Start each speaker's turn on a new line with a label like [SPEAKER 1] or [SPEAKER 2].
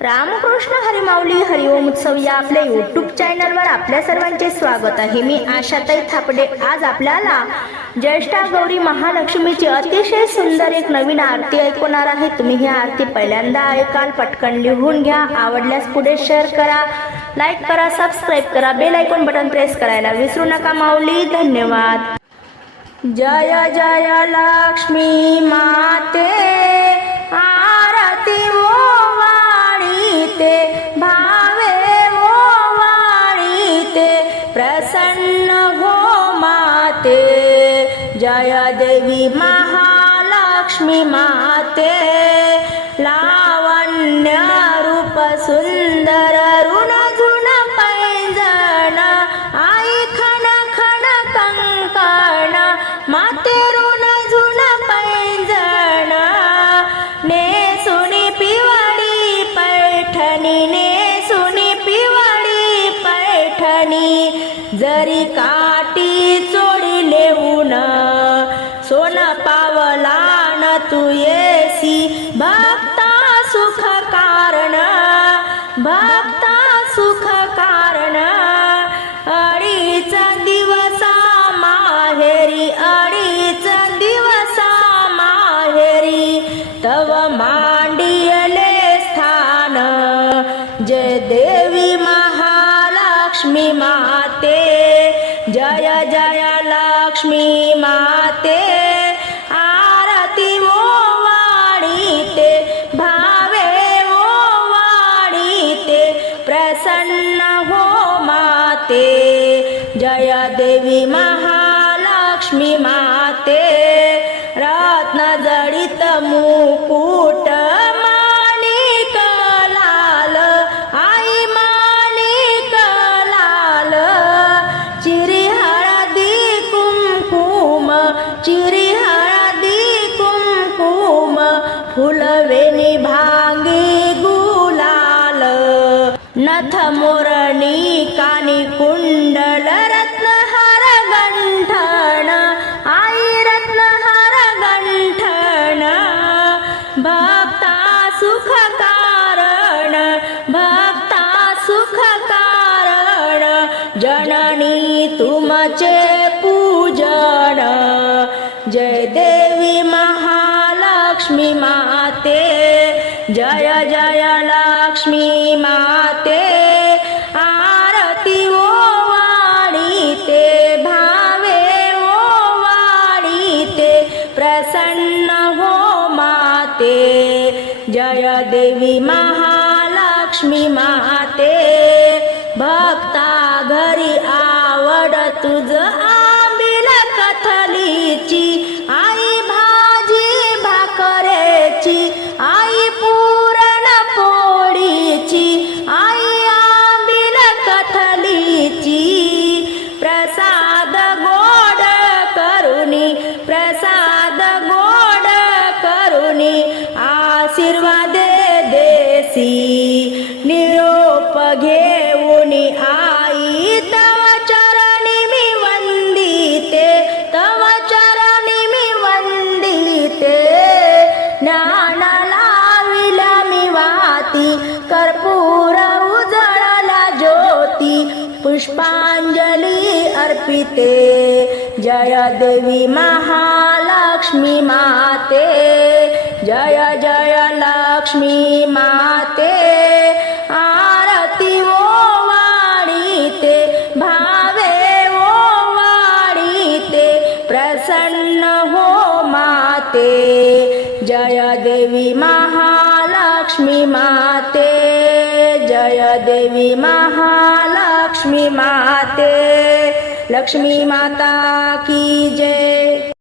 [SPEAKER 1] रामकृष्ण हरिमाऊली हरिओम उत्सव या आपल्या युट्यूब चॅनलवर आपल्या सर्वांचे स्वागत आहे. मी आशाताई थापडे. आज आपल्याला ज्येष्ठा गौरी महालक्ष्मीची अतिशय सुंदर एक नवीन आरती ऐकवणार आहे. तुम्ही ही आरती पहिल्यांदा ऐकाल पटकन लिहून घ्या. आवडल्यास पुढे शेअर करा लाईक करा सबस्क्राईब करा. बेल ऐकून बटन प्रेस करायला विसरू नका माऊली. धन्यवाद. जय जय लक्ष्मी मा जय देवी महालक्ष्मी माते लावण्य रूप सुंदर भक्ता सुख कारण. अडीच दिवसा माहेरी अडीच दिवसा माहेरी. तव मांडियले स्थान. जय देवी महालक्ष्मी माते. जय जय माते. जय देवी महालक्ष्मी माते. रत्न जडित मुकुट माणिक लाल. आई माणिक लाल. चिरी हळदी कुमकुम चिरी नथ मोरणी कानी कुंडल रत्नहार गंठण आई रत्नहार गंठण भक्ता सुख कारण. भक्ता सुख कारण. जननी तुमचे पूजन. जय देवी महालक्ष्मी माते. जय जय लक्ष्मी माते. माते. जय देवी महालक्ष्मी माते. भक्ता घरी आवड तुझ देसी निरोप घेऊन आई तव चरणी मी वंदिते तव चरणी मी वंदिते. ज्ञान लाविला मी वाती कर्पूर उजळला ज्योती पुष्पांजली अर्पिते. जय देवी महालक्ष्मी माते जय जय लक्ष्मी माते आरती ओ वाणी ते भावे ओ वाणी ते प्रसन्न हो माते। जय देवी महालक्ष्मी माते जय देवी महालक्ष्मी माते। लक्ष्मी माता की जय